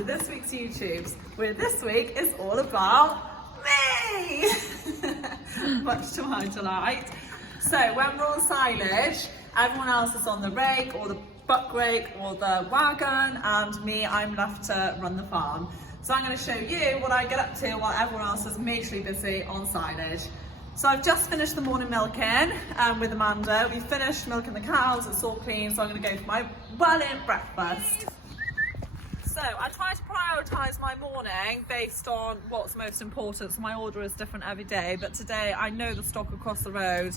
to this week's YouTubes, where this week is all about me! Much to my delight. So when we're on silage, everyone else is on the rake or the buck rake or the wagon, and me, I'm left to run the farm. So I'm going to show you what I get up to while everyone else is majorly busy on silage. So I've just finished the morning milking with Amanda. We finished milking the cows, it's all clean, so I'm going to go for my well-in breakfast. So I try to prioritise my morning based on what's most important. So my order is different every day, but today I know the stock across the road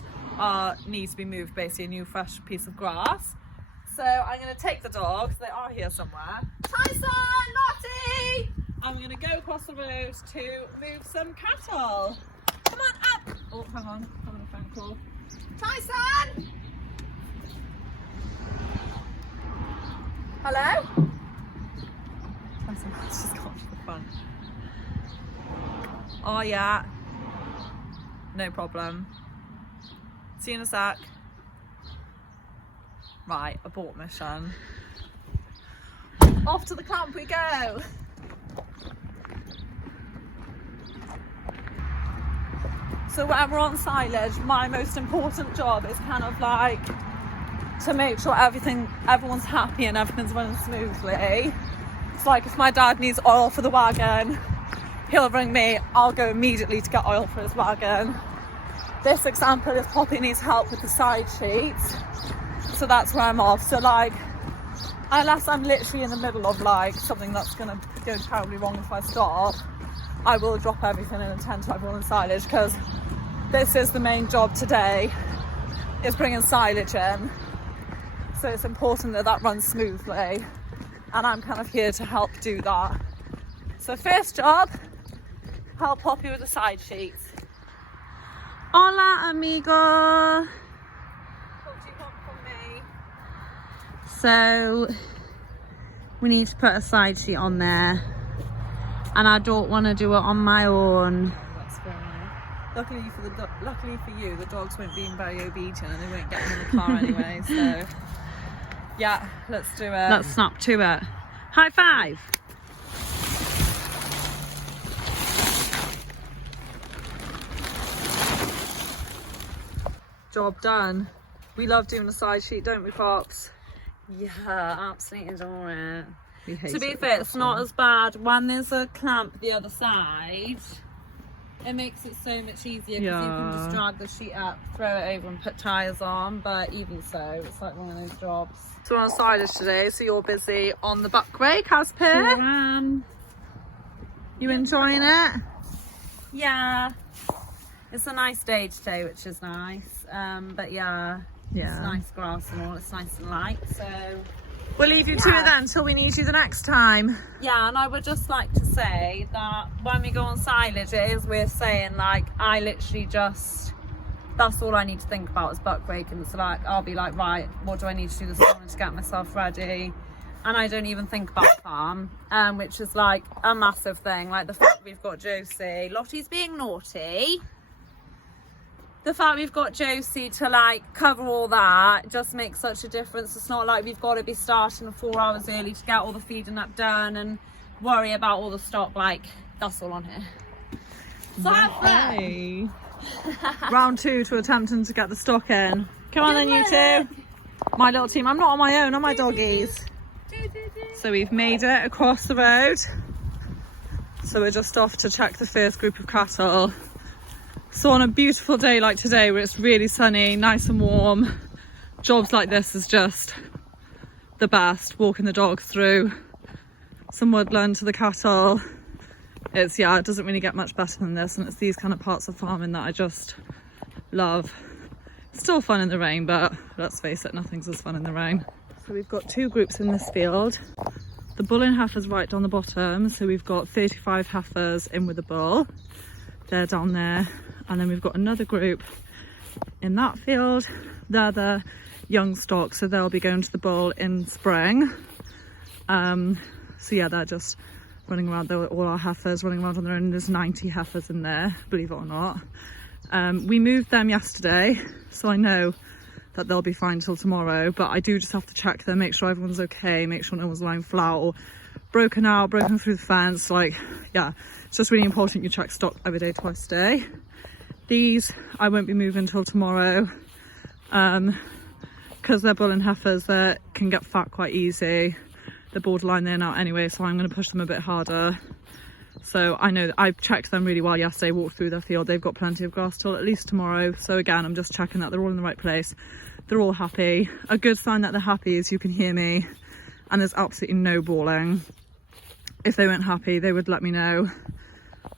needs to be moved, basically a new fresh piece of grass. So I'm going to take the dogs, they are here somewhere. Tyson, Lottie! I'm going to go across the road to move some cattle. Come on up! Oh, hang on, having a phone call. Tyson! Hello? Tyson, she's gone for fun. Oh yeah. No problem. See you in a sec. Right, abort mission. Off to the camp we go! So when we're on silage, my most important job is kind of like to make sure everyone's happy and everything's running smoothly. It's like if my dad needs oil for the wagon, he'll ring me, I'll go immediately to get oil for his wagon. This example is Poppy needs help with the side sheets, so that's where I'm off. So like, unless I'm literally in the middle of like something that's gonna go terribly wrong if I stop, I will drop everything and attend to everyone in silage, because this is the main job today, is bringing silage in. So it's important that that runs smoothly, and I'm kind of here to help do that. So first job, help Poppy with the side sheets. Hola amigo! What do you want from me? So we need to put a side sheet on there, and I don't want to do it on my own. That's fair. Luckily for you, the dogs weren't being very obedient and they weren't getting in the car anyway. So yeah, let's do it. Let's snap to it. High five. Job done. We love doing the side sheet, don't we, Pops? Yeah, absolutely adore it. To be fair, it's not as bad when there's a clamp the other side. It makes it so much easier because you can just drag the sheet up, throw it over and put tyres on, but even so, it's like one of those jobs. So we're on silage today, so you're busy on the buck rake, as per? Sure am. You enjoying it? Yeah. It's a nice day today, which is nice. But yeah, it's nice grass and all, it's nice and light, so... We'll leave you to it then until we need you the next time. Yeah, and I would just like to say that when we go on silage, it is worth saying, like, I literally just, that's all I need to think about is buck rake, and it's like, I'll be like, right, what do I need to do this morning to get myself ready? And I don't even think about farm, which is like a massive thing. Like the fact we've got Josie, Lottie's being naughty. The fact we've got Josie to like cover all that just makes such a difference. It's not like we've got to be starting 4 hours early to get all the feeding up done and worry about all the stock. Like, that's all on here. So hey. Round 2 to attempting to get the stock in. Come on then, you two. My little team. I'm not on my own, on my doggies. So we've made it across the road. So we're just off to check the first group of cattle. So on a beautiful day like today, where it's really sunny, nice and warm, jobs like this is just the best. Walking the dogs through some woodland to the cattle. It doesn't really get much better than this, and it's these kind of parts of farming that I just love. Still fun in the rain, but let's face it, nothing's as fun in the rain. So we've got 2 groups in this field. The bull and heifers right down the bottom, so we've got 35 heifers in with the bull. They're down there. And then we've got another group in that field. They're the young stock, so they'll be going to the bull in spring. So yeah, they're just running around. They're all our heifers running around on their own. There's 90 heifers in there, believe it or not. We moved them yesterday, so I know that they'll be fine till tomorrow, but I do just have to check them, make sure everyone's okay, make sure no one's lying flat or broken through the fence. Like, yeah, it's just really important you check stock every day, twice a day. These I won't be moving until tomorrow, because they're bull and heifers that can get fat quite easy. They're borderline there now anyway, so I'm going to push them a bit harder. So I know that I've checked them really well yesterday, walked through their field. They've got plenty of grass till at least tomorrow. So again, I'm just checking that they're all in the right place. They're all happy. A good sign that they're happy is you can hear me and there's absolutely no bawling. If they weren't happy, they would let me know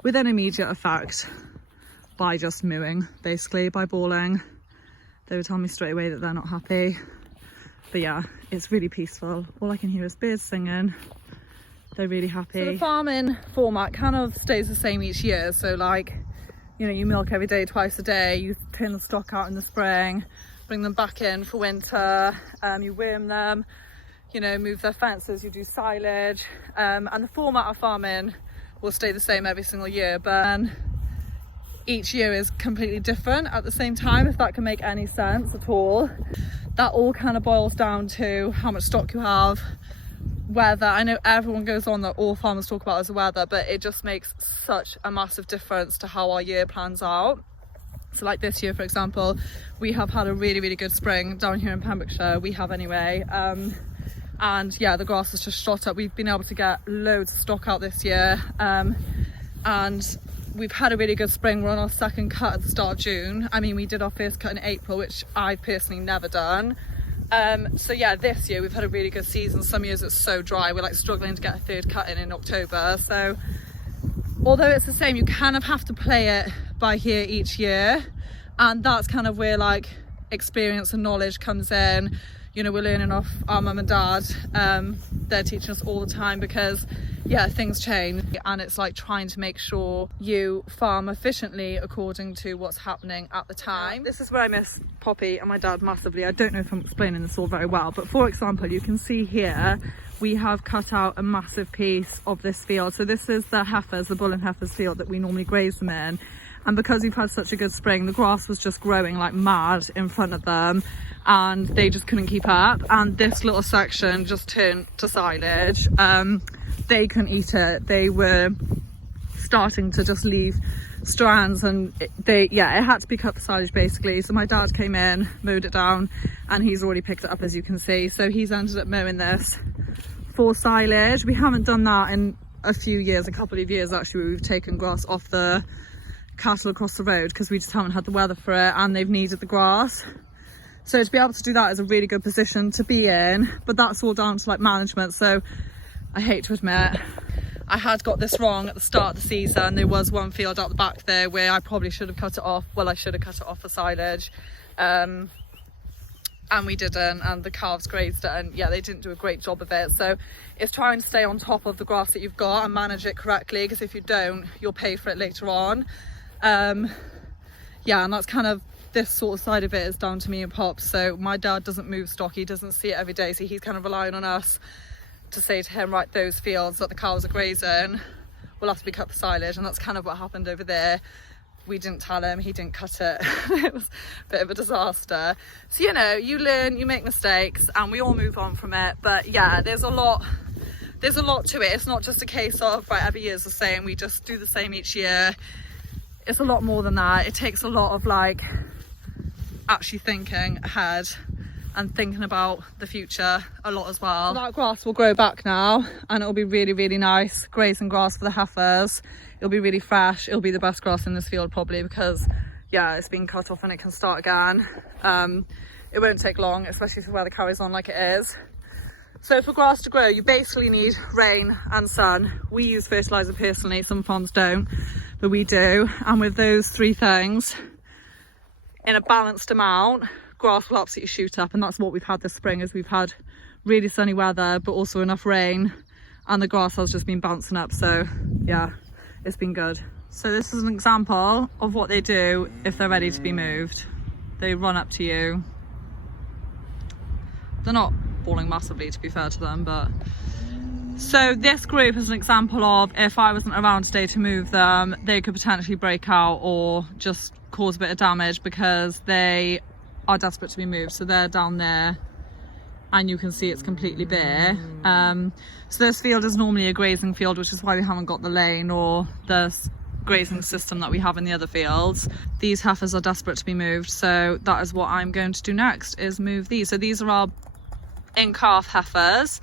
with an immediate effect by just mooing, basically, by bawling. They would tell me straight away that they're not happy. But yeah, it's really peaceful. All I can hear is birds singing. They're really happy. So the farming format kind of stays the same each year. So like, you know, you milk every day, twice a day, you thin the stock out in the spring, bring them back in for winter, you worm them, you know, move their fences, you do silage, and the format of farming will stay the same every single year, but each year is completely different at the same time, if that can make any sense at all. That all kind of boils down to how much stock you have, weather. I know everyone goes on that all farmers talk about is the weather, but it just makes such a massive difference to how our year plans out. So like this year, for example, we have had a really good spring down here in Pembrokeshire. We have anyway, and yeah, the grass has just shot up. We've been able to get loads of stock out this year, and we've had a really good spring. We're on our second cut at the start of June. I mean, we did our first cut in April, which I've personally never done. So yeah, this year we've had a really good season. Some years it's so dry, we're like struggling to get a third cut in October. So although it's the same, you kind of have to play it by ear each year, and that's kind of where like experience and knowledge comes in. You know, we're learning off our mum and dad. They're teaching us all the time, because yeah, things change, and it's like trying to make sure you farm efficiently according to what's happening at the time. This is where I miss Poppy and my dad massively. I don't know if I'm explaining this all very well, but for example, you can see here we have cut out a massive piece of this field. So this is the heifers, the bull and heifers field that we normally graze them in, and because we've had such a good spring, the grass was just growing like mad in front of them, and they just couldn't keep up, and this little section just turned to silage. They couldn't eat it. They were starting to just leave strands, and it had to be cut for silage basically. So my dad came in, mowed it down, and he's already picked it up, as you can see. So he's ended up mowing this for silage. We haven't done that in a couple of years actually, where we've taken grass off the cattle across the road, because we just haven't had the weather for it, and they've needed the grass. So to be able to do that is a really good position to be in, but that's all down to like management. So I hate to admit, I had got this wrong at the start of the season. There was one field out the back there where I probably should have cut it off. Well, I should have cut it off for silage, and we didn't, and the calves grazed it, and yeah, they didn't do a great job of it. So it's trying to stay on top of the grass that you've got and manage it correctly, because if you don't, you'll pay for it later on. Yeah, and that's kind of, this sort of side of it is down to me and Pops. So my dad doesn't move stock, he doesn't see it every day, so he's kind of relying on us to say to him, right, those fields that the cows are grazing will have to be cut for silage, and that's kind of what happened over there. We didn't tell him, he didn't cut it. It was a bit of a disaster. So, you know, you learn, you make mistakes, and we all move on from it. But yeah, there's a lot to it. It's not just a case of, right, every year's the same, we just do the same each year. It's a lot more than that. It takes a lot of like actually thinking ahead and thinking about the future a lot as well. That grass will grow back now, and it'll be really nice grazing grass for the heifers. It'll be really fresh. It'll be the best grass in this field probably, because yeah, it's been cut off and it can start again. It won't take long, especially if the weather carries on like it is. So for grass to grow, you basically need rain and sun. We use fertilizer personally, some farms don't, but we do. And with those three things in a balanced amount, grass will absolutely shoot up. And that's what we've had this spring, is we've had really sunny weather, but also enough rain, and the grass has just been bouncing up. So yeah, it's been good. So this is an example of what they do if they're ready to be moved. They run up to you. They're not bawling massively, to be fair to them, but so this group is an example of, if I wasn't around today to move them, they could potentially break out or just cause a bit of damage, because they are desperate to be moved. So they're down there and you can see it's completely bare. So this field is normally a grazing field, which is why we haven't got the lane or the grazing system that we have in the other fields. These heifers are desperate to be moved, so that is what I'm going to do next, is move these. So these are our in-calf heifers.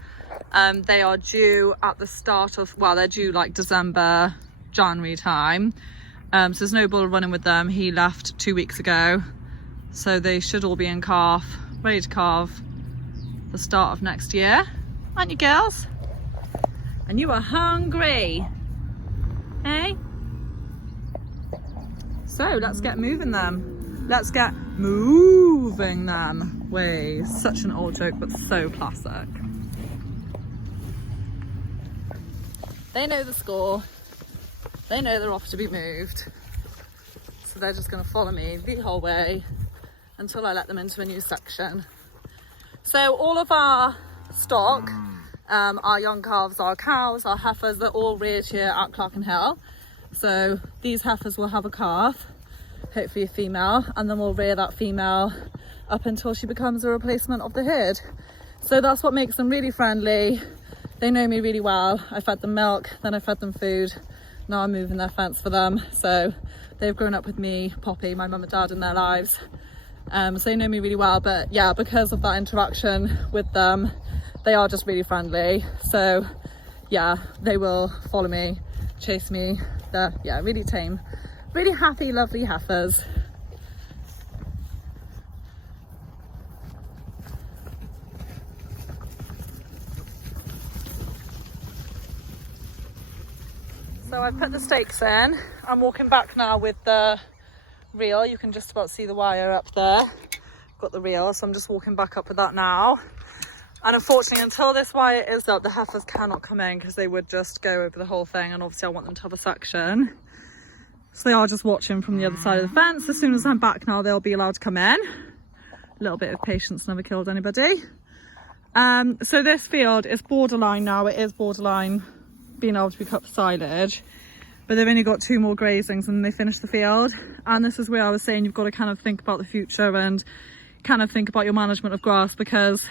They are due at the start of, well, they're due like December, January time. So there's no bull running with them. He left 2 weeks ago, so they should all be in calf, ready to calve the start of next year. Aren't you, girls? And you are hungry, eh? So let's get moving them. Let's get moving them. Way, such an old joke, but so classic. They know the score. They know they're off to be moved. So they're just gonna follow me the whole way until I let them into a new section. So all of our stock, our young calves, our cows, our heifers, they're all reared here at Clerkenhill. So these heifers will have a calf, hopefully a female, and then we'll rear that female up until she becomes a replacement of the herd. So that's what makes them really friendly. They know me really well. I fed them milk, then I fed them food. Now I'm moving their fence for them. So they've grown up with me, Poppy, my mum and dad in their lives. So they know me really well, but yeah, because of that interaction with them, they are just really friendly. So yeah, they will follow me, chase me. They're, yeah, really tame, really happy, lovely heifers. So I've put the stakes in. I'm walking back now with the reel. You can just about see the wire up there. Got the reel, so I'm just walking back up with that now. And unfortunately, until this wire is up, the heifers cannot come in because they would just go over the whole thing, and obviously I want them to have a section. So they are just watching from the other side of the fence. As soon as I'm back now, they'll be allowed to come in. A little bit of patience never killed anybody. So this field is borderline now. It is borderline being able to be cut for silage, but they've only got 2 more grazings and they finish the field. And this is where I was saying you've got to kind of think about the future and kind of think about your management of grass, because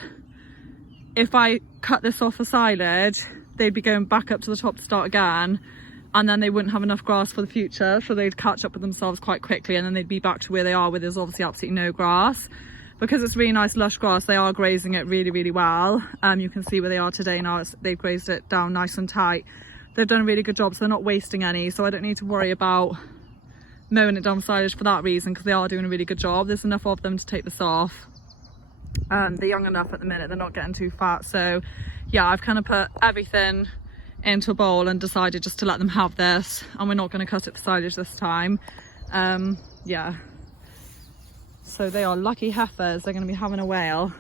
if I cut this off for silage, they'd be going back up to the top to start again, and then they wouldn't have enough grass for the future, so they'd catch up with themselves quite quickly, and then they'd be back to where they are, where there's obviously absolutely no grass. Because it's really nice lush grass, they are grazing it really, really well. You can see where they are today now. They've grazed it down nice and tight. They've done a really good job, so they're not wasting any, so I don't need to worry about mowing it down with silage for that reason, because they are doing a really good job. There's enough of them to take this off. They're young enough at the minute, they're not getting too fat. So yeah, I've kind of put everything into a bowl and decided just to let them have this, and we're not going to cut it for silage this time. Yeah. So they are lucky heifers. They're going to be having a whale.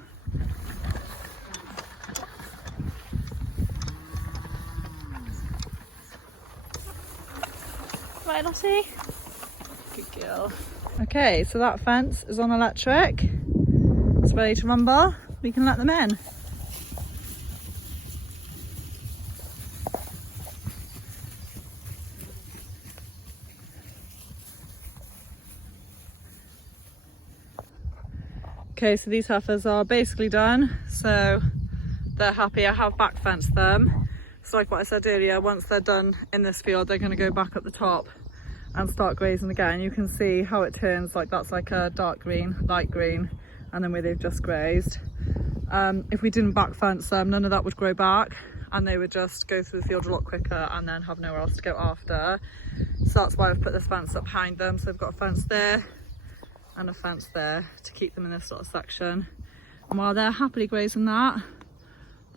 Right, Lottie? Good girl. Okay, so that fence is on electric. It's ready to rumble. We can let them in. Okay, so these heifers are basically done, so they're happy. I have back fenced them. So like what I said earlier, once they're done in this field, they're going to go back up the top and start grazing again. You can see how it turns, like that's like a dark green, light green, and then where they've just grazed. If we didn't back fence them, none of that would grow back, and they would just go through the field a lot quicker and then have nowhere else to go after. So that's why I've put this fence up behind them. So they've got a fence there and a fence there to keep them in this sort of section, and while they're happily grazing that,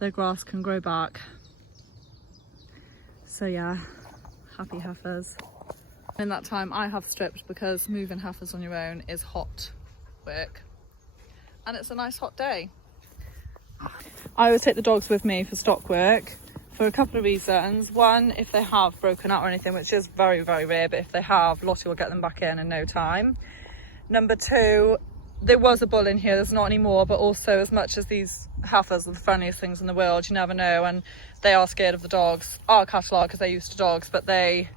their grass can grow back. So yeah, happy heifers. In that time I have stripped, because moving heifers on your own is hot work, and it's a nice hot day. I always take the dogs with me for stock work for a couple of reasons. One, if they have broken out or anything, which is very, very rare, but if they have, Lottie will get them back in no time. Number 2, there was a bull in here, there's not anymore, but also as much as these heifers are the friendliest things in the world, you never know, and they are scared of the dogs. Our cattle are, because they're used to dogs, but they,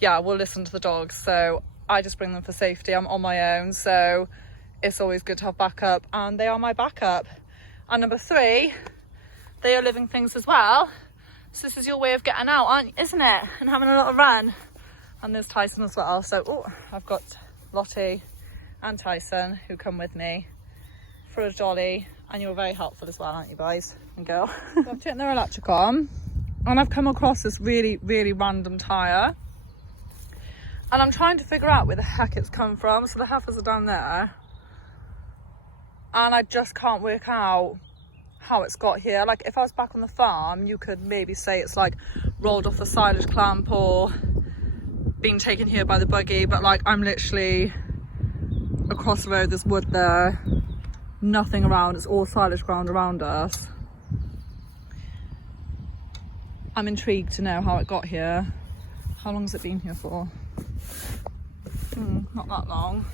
yeah, will listen to the dogs. So I just bring them for safety. I'm on my own, so it's always good to have backup, and they are my backup. And number 3, they are living things as well. So this is your way of getting out, isn't it? And having a little run. And there's Tyson as well. So I've got Lottie and Tyson who come with me for a jolly. And you're very helpful as well, aren't you, boys and girl? So I've turned their electric on, and I've come across this really, really random tyre. And I'm trying to figure out where the heck it's come from. So the heifers are down there. And I just can't work out how it's got here. Like, if I was back on the farm, you could maybe say it's like rolled off the silage clamp or being taken here by the buggy. But like, I'm literally across the road, there's wood there. Nothing around, it's all silage ground around us. I'm intrigued to know how it got here. How long has it been here for? Not that long.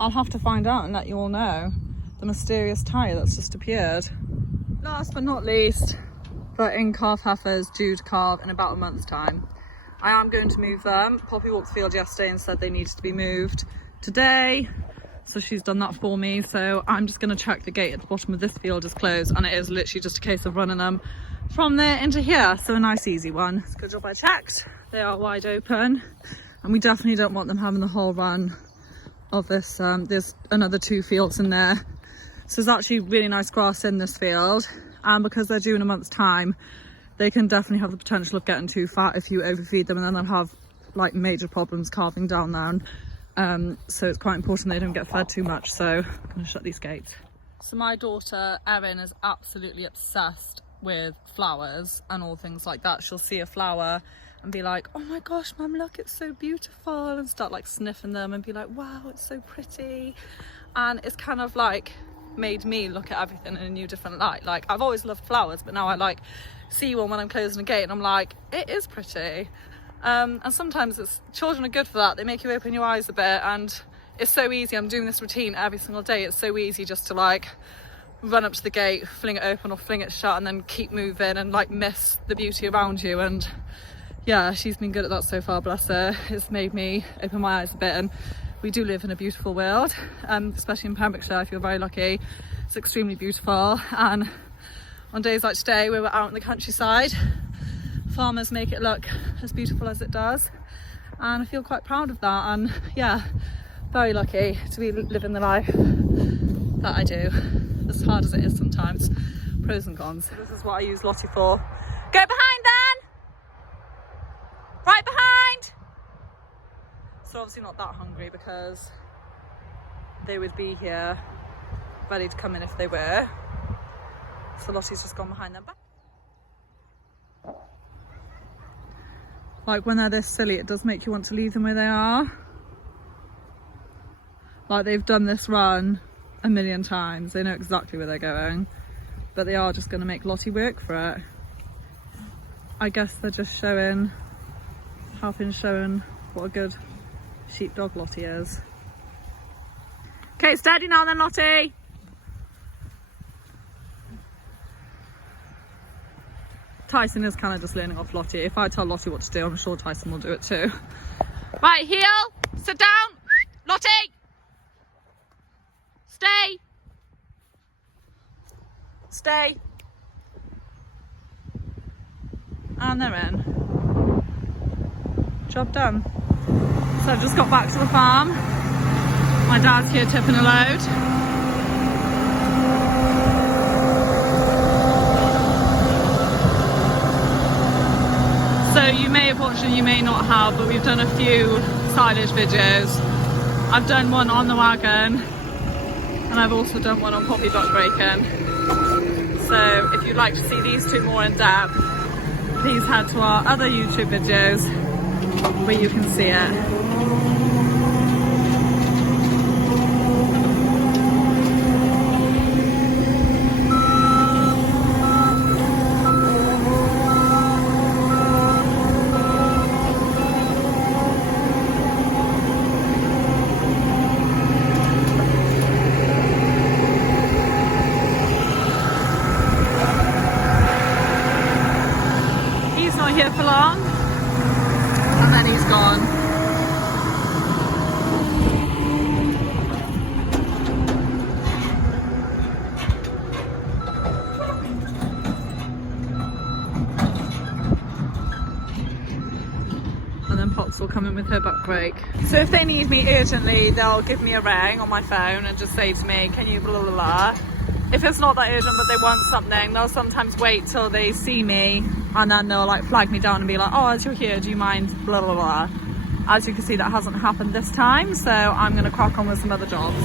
I'll have to find out and let you all know. The mysterious tyre that's just appeared. Last but not least, the in-calf heifers due to calve in about a month's time. I am going to move them. Poppy walked the field yesterday and said they needed to be moved today. So she's done that for me. So I'm just going to check the gate at the bottom of this field is closed, and it is literally just a case of running them from there into here. So a nice easy one. It's a good job I checked. They are wide open, and we definitely don't want them having the whole run of this. There's another 2 fields in there. So there's actually really nice grass in this field, and because they're due in a month's time, they can definitely have the potential of getting too fat if you overfeed them, and then they'll have like major problems calving down there. So it's quite important they don't get fed too much. So I'm going to shut these gates. So my daughter Erin is absolutely obsessed with flowers and all things like that. She'll see a flower and be like, oh my gosh, mum, look, it's so beautiful, and start like sniffing them and be like, wow, it's so pretty. And it's kind of like made me look at everything in a new different light. Like, I've always loved flowers, but now I like see one when I'm closing a gate and I'm like, it is pretty. And sometimes children are good for that. They make you open your eyes a bit, and it's so easy. I'm doing this routine every single day. It's so easy just to like run up to the gate, fling it open or fling it shut, and then keep moving and like miss the beauty around you. And yeah, she's been good at that so far, bless her. It's made me open my eyes a bit, and we do live in a beautiful world, especially in Pembrokeshire. I feel very lucky. It's extremely beautiful, and on days like today where we're out in the countryside, farmers make it look as beautiful as it does, and I feel quite proud of that. And yeah, very lucky to be living the life that I do, as hard as it is sometimes. Pros and cons. This is what I use Lottie for. Go behind then! Right behind! So obviously not that hungry, because they would be here ready to come in if they were. So Lottie's just gone behind them. Like, when they're this silly, it does make you want to leave them where they are. Like, they've done this run a million times. They know exactly where they're going, but they are just going to make Lottie work for it. I guess they're just showing what a good sheepdog Lottie is. Okay, steady now then, Lottie. Tyson is kind of just learning off Lottie. If I tell Lottie what to do, I'm sure Tyson will do it too. Right, heel, sit down. Lottie, stay. Stay. And they're in. Job done. So I've just got back to the farm. My dad's here tipping a load. So you may have watched and you may not have, but we've done a few silage videos. I've done one on the wagon, and I've also done one on poppy buck breaking. So if you'd like to see these 2 more in depth, please head to our other YouTube videos where you can see it. Here for long, and then he's gone. Pops will come in with her buck rake. So if they need me urgently, they'll give me a ring on my phone and just say to me, can you blah blah blah. If it's not that urgent but they want something, they'll sometimes wait till they see me and then they'll like flag me down and be like, oh, as you're here, do you mind blah blah blah. As you can see, that hasn't happened this time, so I'm gonna crack on with some other jobs.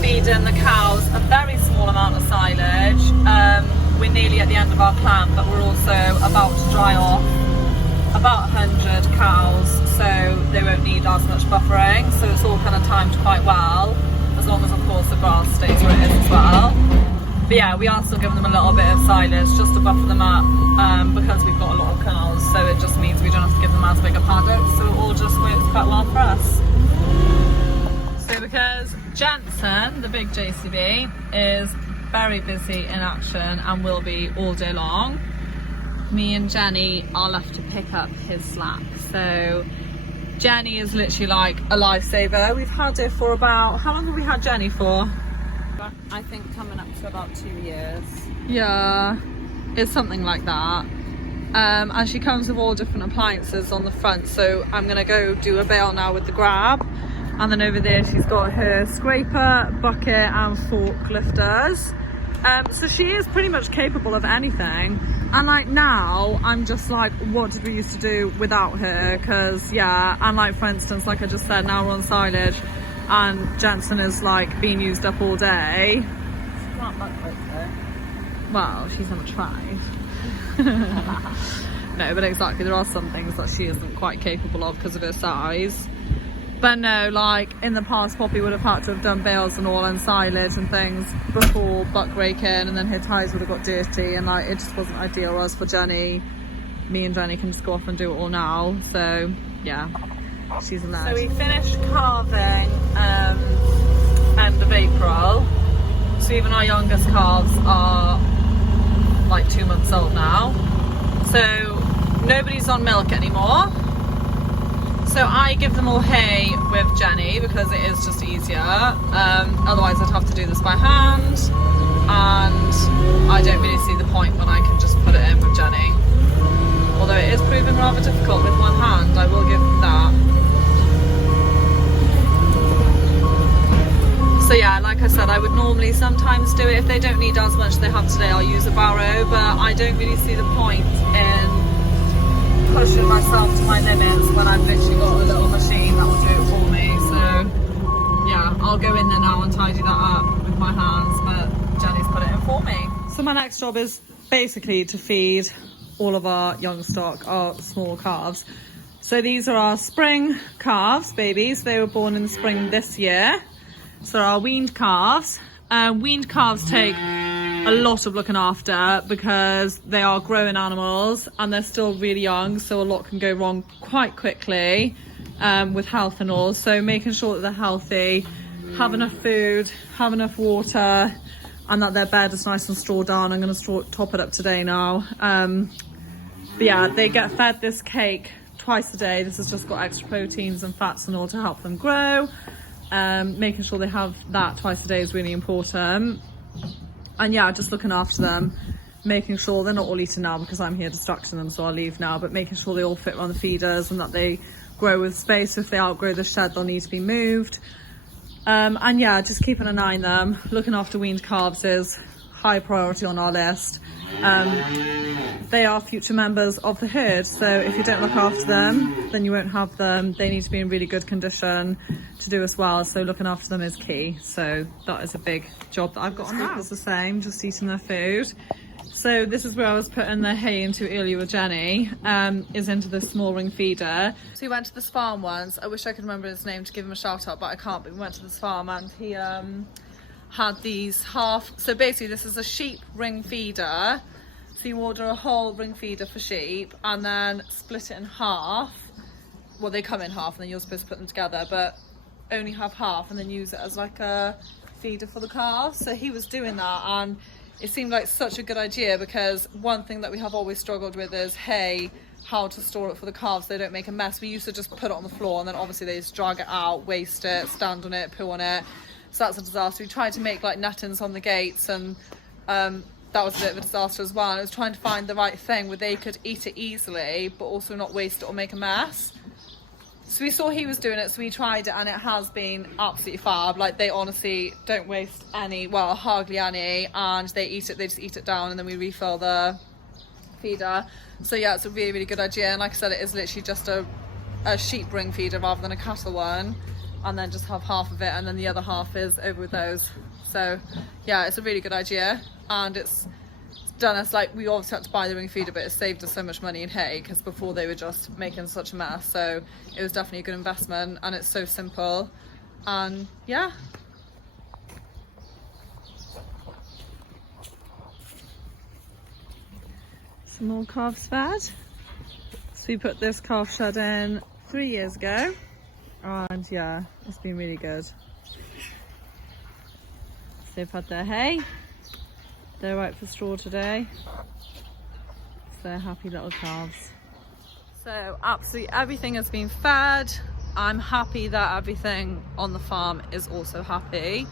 Feeding the cows a very small amount of silage. We're nearly at the end of our plan, but we're also about to dry off about 100 cows, so they won't need as much buffering, so it's all kind of timed quite well, as long as of course the grass stays where it is as well. But yeah, we are still giving them a little bit of silage just to buffer them up, because we've got a lot of cows, so it just means we don't have to give them as big a paddock, so it all just works quite well for us. So because Jensen, the big JCB, is very busy in action and will be all day long, me and Jenny are left to pick up his slack. So Jenny is literally like a lifesaver. We've had her for about, how long have we had Jenny for? I think coming up to about 2 years. Yeah, it's something like that. And she comes with all different appliances on the front, so I'm gonna go do a bale now with the grab. And then over there she's got her scraper, bucket and fork lifters. So she is pretty much capable of anything. And like now, I'm just like, what did we used to do without her? Because yeah, and like for instance, like I just said, now we're on silage and Jensen is like being used up all day. She can't buck rake though. Well, she's never tried. No, but exactly, there are some things that she isn't quite capable of because of her size. But no, like in the past Poppy would have had to have done bales and all and silage and things before buck raking, and then her tyres would have got dirty and like it just wasn't ideal. Whereas for Jenny, me and Jenny can just go off and do it all now. So yeah, she's a lad. So we finished calving end of April. So even our youngest calves are like 2 months old now. So nobody's on milk anymore. So I give them all hay with Jenny because it is just easier. Otherwise I'd have to do this by hand, and I don't really see the point when I can just put it in with Jenny. Although it is proving rather difficult with one hand, I will give that. So yeah, like I said, I would normally sometimes do it if they don't need as much they have today. I'll use a barrow, but I don't really see the point in pushing myself to my limits when I've literally got a little machine that will do it for me. So yeah, I'll go in there now and tidy that up with my hands, but Jenny's put it in for me. So my next job is basically to feed all of our young stock, our small calves. So these are our spring calves, babies. They were born in the spring this year. So our weaned calves. Weaned calves take a lot of looking after because they are growing animals and they're still really young, so a lot can go wrong quite quickly with health and all. So making sure that they're healthy, have enough food, have enough water, and that their bed is nice and straw down. I'm going to top it up today now. But yeah, they get fed this cake twice a day. This has just got extra proteins and fats and all to help them grow. Making sure they have that twice a day is really important. And yeah, just looking after them, making sure they're not all eating now because I'm here distracting them, so I'll leave now, but making sure they all fit around the feeders and that they grow with space. So if they outgrow the shed, they'll need to be moved. And yeah, just keeping an eye on them. Looking after weaned calves is high priority on our list. They are future members of the herd, so if you don't look after them, then you won't have them. They need to be in really good condition to do as well, so looking after them is key. So that is a big job that I've got on now. It's the same, just eating their food. So this is where I was putting the hay into earlier with Jenny, is into the small ring feeder. So we went to this farm once. I wish I could remember his name to give him a shout out, but I can't. But we went to this farm and he had these so basically this is a sheep ring feeder. So you order a whole ring feeder for sheep and then split it in half. Well, they come in half and then you're supposed to put them together, but only have half and then use it as like a feeder for the calves. So he was doing that and it seemed like such a good idea, because one thing that we have always struggled with is hay, how to store it for the calves so they don't make a mess. We used to just put it on the floor and then obviously they just drag it out, waste it, stand on it, poo on it. So that's a disaster. We tried to make like nettings on the gates and that was a bit of a disaster as well. And it was trying to find the right thing where they could eat it easily but also not waste it or make a mess. So we saw he was doing it, so we tried it and it has been absolutely fab. Like, they honestly don't waste any, well, hardly any, and they eat it, they just eat it down and then we refill the feeder. So yeah, it's a really, really good idea. And like I said, it is literally just a sheep ring feeder rather than a cattle one, and then just have half of it and then the other half is over with those. So yeah, it's a really good idea, and it's done us, like, we obviously had to buy the ring feeder, but it saved us so much money in hay because before they were just making such a mess. So it was definitely a good investment and it's so simple. And yeah, some more calves fed. So we put this calf shed in 3 years ago and yeah, it's been really good. So they've had their hay. They're out for straw today. So they're happy little calves. So absolutely everything has been fed. I'm happy that everything on the farm is also happy.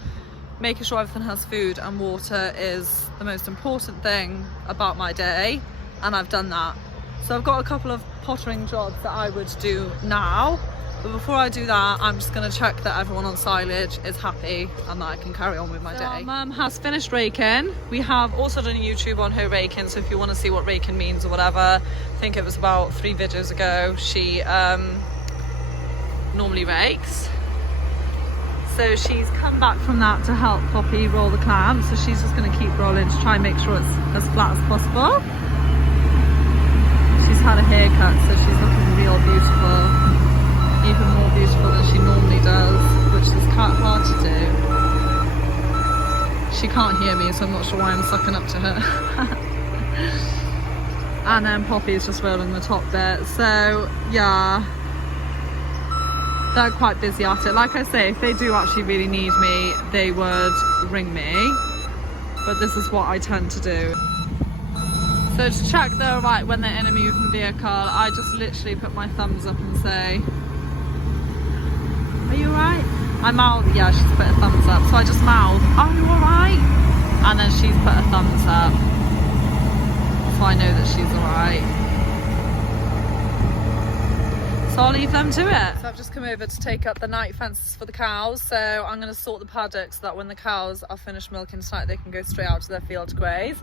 Making sure everything has food and water is the most important thing about my day, and I've done that. So I've got a couple of pottering jobs that I would do now. But before I do that, I'm just going to check that everyone on silage is happy and that I can carry on with my day. Mum has finished raking. We have also done a YouTube on her raking, so if you want to see what raking means or whatever, I think it was about 3 videos ago, she normally rakes. So she's come back from that to help Poppy roll the clamps, so she's just going to keep rolling to try and make sure it's as flat as possible. She's had a haircut, so she's looking real beautiful. Even more beautiful than she normally does, which is quite hard to do. She can't hear me, so I'm not sure why I'm sucking up to her. And then Poppy's just rolling the top bit. So yeah, they're quite busy at it. Like I say, if they do actually really need me, they would ring me, but this is what I tend to do. So to check they're right when they're in a moving vehicle, I just literally put my thumbs up and say, "Are you alright?" I mouth, yeah, she's put a thumbs up. So I just mouth, "Are you alright?" And then she's put a thumbs up. So I know that she's alright. So I'll leave them to it. So I've just come over to take up the night fences for the cows. So I'm going to sort the paddock so that when the cows are finished milking tonight, they can go straight out to their field to graze.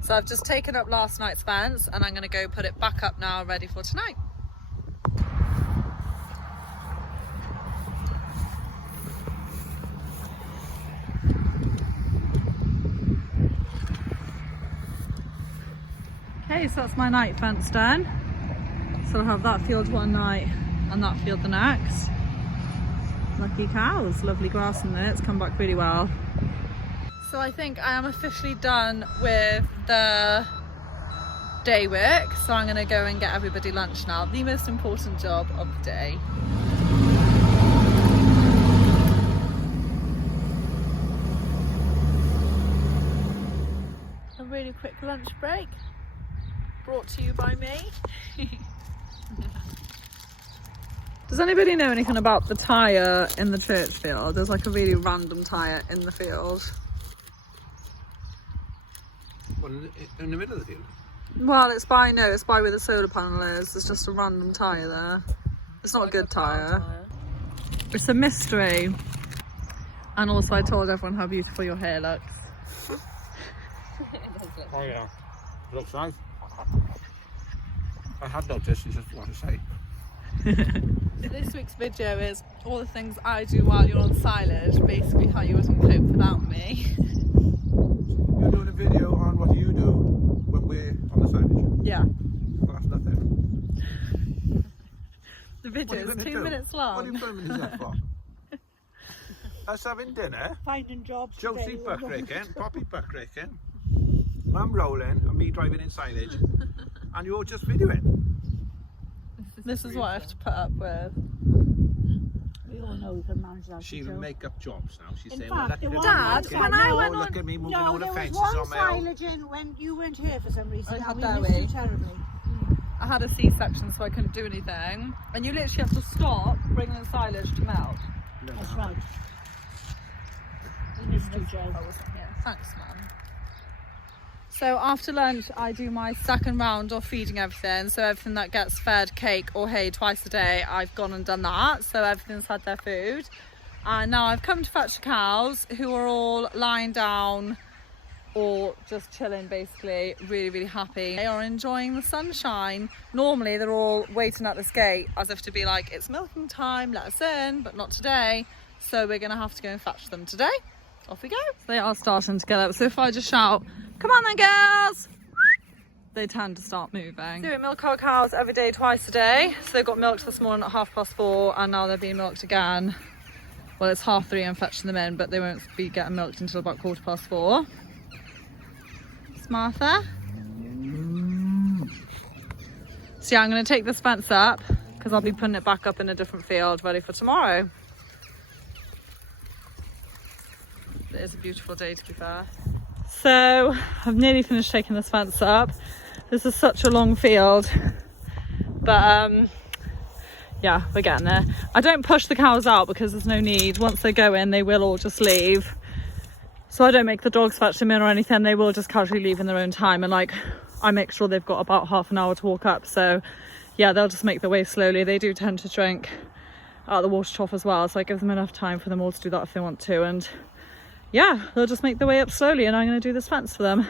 So I've just taken up last night's fence and I'm going to go put it back up now, ready for tonight. Okay, so that's my night fence done. So I'll have that field one night and that field the next. Lucky cows, lovely grass in there, it's come back really well. So I think I am officially done with the day work, so I'm going to go and get everybody lunch now. The most important job of the day. A really quick lunch break, brought to you by me. Does anybody know anything about the tyre in the church field? There's like a really random tyre in the field. Well, in the middle of the field? Well, it's by where the solar panel is. There's just a random tyre there. It's not a good tyre. It's a mystery. And also I told everyone how beautiful your hair looks. Oh yeah, it looks nice. I had noticed, you just want to say. This week's video is all the things I do while you're on silage, basically how you wouldn't cope without me. You're doing a video on what you do the silage? Yeah. Well, that's nothing. The What are you video is gonna 2 do? minutes What are long. you filming this up for? Us having dinner. Finding jobs. Josie today. buck raking, Poppy buck raking, Mum rolling, and me driving in silage, and you're just videoing. This is what I have to put up with. We all know we can manage that. She will make up jobs now. She's In saying, fact, there well, was Dad, one when side- I no, went look on, at me moving no, all the there was fences one on my own. silage in when you weren't here for some reason. I had and we that missed way. you terribly. I had a C-section, so I couldn't do anything. And you literally have to stop bringing the silage to melt. That's right. We missed you, Joe. I wasn't here. Thanks, Mum. So after lunch, I do my second round of feeding everything. So everything that gets fed cake or hay twice a day, I've gone and done that. So everything's had their food. And now I've come to fetch the cows, who are all lying down or just chilling, basically, really, really happy. They are enjoying the sunshine. Normally they're all waiting at this gate as if to be like, it's milking time, let us in, but not today. So we're gonna have to go and fetch them today. Off we go. They are starting to get up. So if I just shout, come on then girls, they tend to start moving. So we milk our cows every day, twice a day. So they got milked this morning at 4:30 and now they're being milked again. Well, it's 3:30 I'm fetching them in, but they won't be getting milked until about 4:15. It's Martha. So yeah, I'm gonna take this fence up because I'll be putting it back up in a different field ready for tomorrow. It is a beautiful day, to be fair. So I've nearly finished taking this fence up. This is such a long field, but yeah, we're getting there. I don't push the cows out because there's no need. Once they go in, they will all just leave. So I don't make the dogs fetch them in or anything. They will just casually leave in their own time, and like I make sure they've got about half an hour to walk up. So yeah, they'll just make their way slowly. They do tend to drink out of the water trough as well, so I give them enough time for them all to do that if they want to. And yeah, they'll just make their way up slowly, and I'm going to do this fence for them.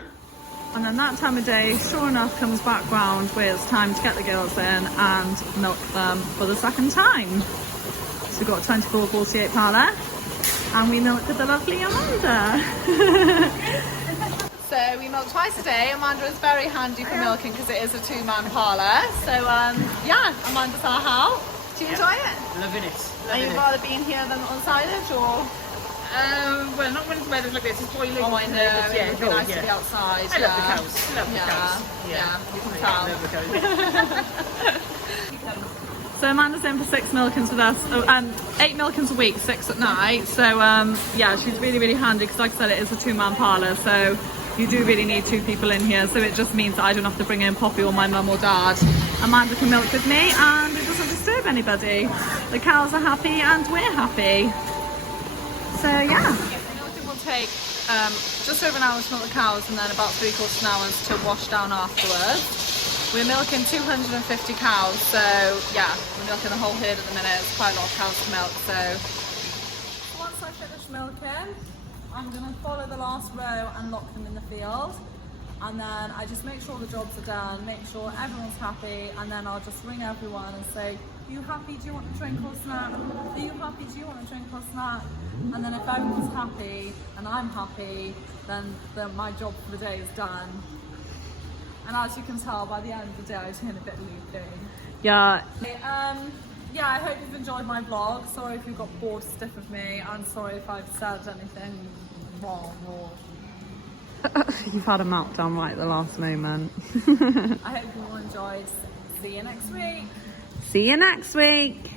And then that time of day, sure enough, comes back round where it's time to get the girls in and milk them for the second time. So we've got 24-48 parlour, and we milk with the lovely Amanda. So we milk twice a day. Amanda is very handy for milking because it is a 2-man parlour. So yeah, Amanda's our help. Do you enjoy it? Loving it. Are you rather being here than on silage, or? Well, not when it's weather like this. It's boiling. Oh, I know. Yeah, It'd be nice to be outside. I love the cows. I love the cows. Yeah, you can I tell. love the cows. So Amanda's in for 6 milkings with us. 8 milkings a week, 6 at night. So yeah, she's really, really handy because, like I said, it is a 2-man parlour. So you do really need 2 people in here. So it just means that I don't have to bring in Poppy or my mum or dad. Amanda can milk with me, and it doesn't disturb anybody. The cows are happy, and we're happy. So yeah, milking will take just over an hour to milk the cows, and then about 3/4 an hour to wash down afterwards. We're milking 250 cows, so yeah, we're milking the whole herd at the minute. It's quite a lot of cows to milk. So once I finish milking, I'm going to follow the last row and lock them in the field. And then I just make sure the jobs are done, make sure everyone's happy, and then I'll just ring everyone and say, are you happy? Do you want a drink or snack? Are you happy? Do you want a drink or snack? And then if everyone's happy and I'm happy, then my job for the day is done. And as you can tell, by the end of the day, I turn a bit loopy. Yeah. Yeah, I hope you've enjoyed my vlog. Sorry if you got bored stiff of me. I'm sorry if I've said anything wrong or... You've had a meltdown right at the last moment. I hope you all enjoyed. See you next week. See you next week.